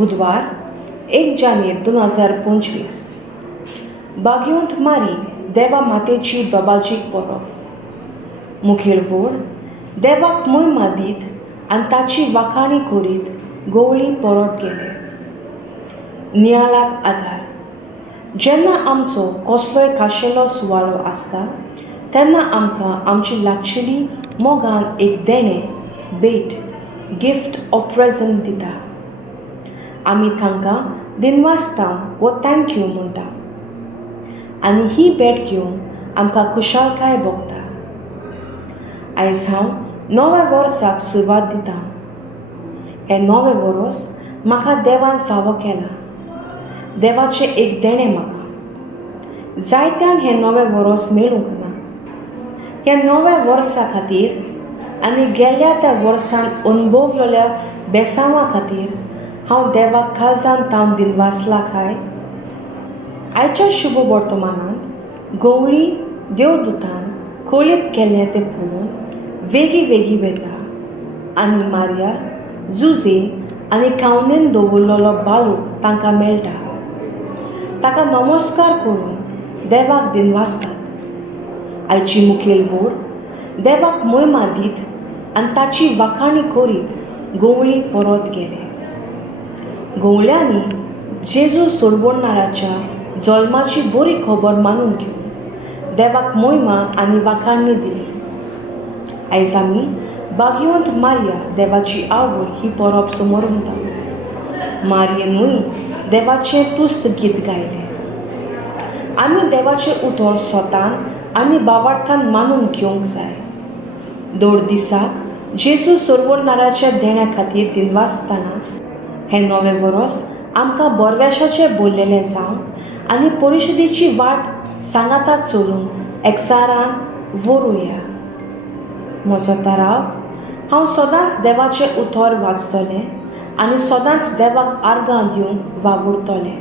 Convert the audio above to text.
बुधवार 1 जानेर 2025. बागयोंत मारी देवा मातेची दोबालचीक परब. मुखेल वोड देवाक महिमा दीत आनी ताची वाखाणी करीत गवळी परत गेले. नियाळाक आदार. जेन्ना आमचो कसलोय खाशेलो सुवाळो आसता तेन्ना आमकां आमची लागशिल्ली मोगान एक देणें, भेट, गिफ्ट ओ प्रेझेंट दिता. आमी तांकां दिनवासतां वो थँक्यू म्हणटा आनी ही भेट घेवन आमकां खुशालकाय भोगता. आयज हांव नव्या वर्साक सुरवात दितां. हें नवें वरस म्हाका देवान फावो केलां. देवाचें एक देणें म्हाका. जायत्यांक हें नवें वरस मेळूंक ना. ह्या नव्या वर्सा खातीर आनी गेल्ल्या त्या वर्सान अणभवलेल्या बेसांवां खातीर हांव देवाक काळजान तावन दिनवासलां काय. आयच्या शुभ वर्तमानांत गवळी देवदूतान खोलींत केल्लें तें पळोवन वेगी वेगी वेता आनी मारिया जुजेन आनी कावनेन दवरलेलो बालूक तांकां मेळटा. ताका नमस्कार करून देवाक दिनवासतात. आयची मुखेल वोड देवाक महिमा दीत आनी ताची वाखाणी करीत गवळी परत गेले. गवळ्यांनी जेजू सोडवणाऱ्याच्या जल्माची बरी खबर मानून घेवन देवाक महिमा आनी वाखाणणी दिली. आयज आमी बागयोंत मारिया देवाची आवय ही परब समोर उरता. मारयेनूय देवाचें तुस्त गीत गायलें. आमी देवाचें उतर स्वतान आनी भावार्थान मानून घेवंक जाय. दर दिसाक जेजू सोडवणाऱ्याच्या देण्या खातीर दिनवासतना हें नवें वरस आमकां बरवेशाचें भरलेलें जावन आनी परिशदेची वाट सांगाताक चलून एकचारान व्हरुया. म्हजो थाराव. हांव सदांच देवाचें उतर वाचतलें आनी सदांच देवाक आर्गां दिवंक वावुरतलें.